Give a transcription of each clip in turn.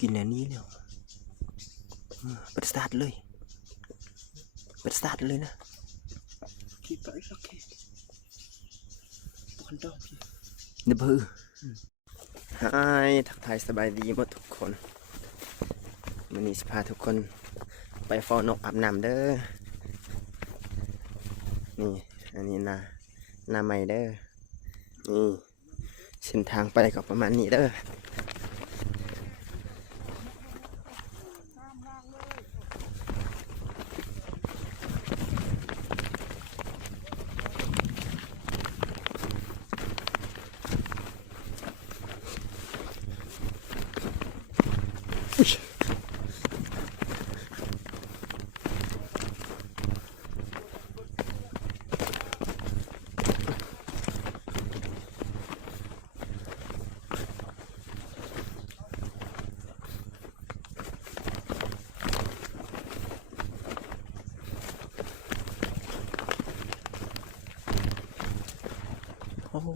กินอันนี้แล้วเปิดสตาร์ทเลยเปิดสตาร์ทเลยนะคิดไปโอเคตอนดอกเดือบฮายทักทายสบายดีหมดทุกคนวันนี้จะพาทุกคนไปฟอนกอาบน้ำเด้อนี่อันนี้นาใหม่เด้อนี่เส้นทางไปก็ประมาณนี้เด้อ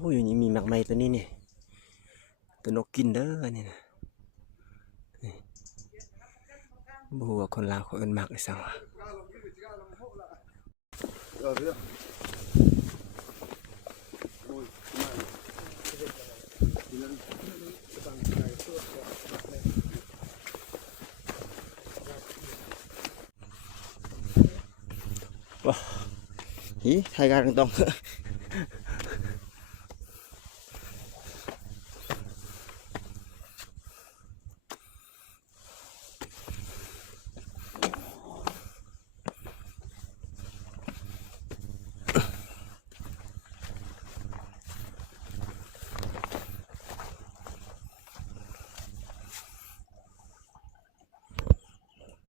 โอ้ยนี่มีหมักไหมตัวนี้เนี่ยตัวนกกินเด้อนี่นะบัวคนลาวเขาเอิ้นหมักเลยสังวะว้าฮีไทยการตรง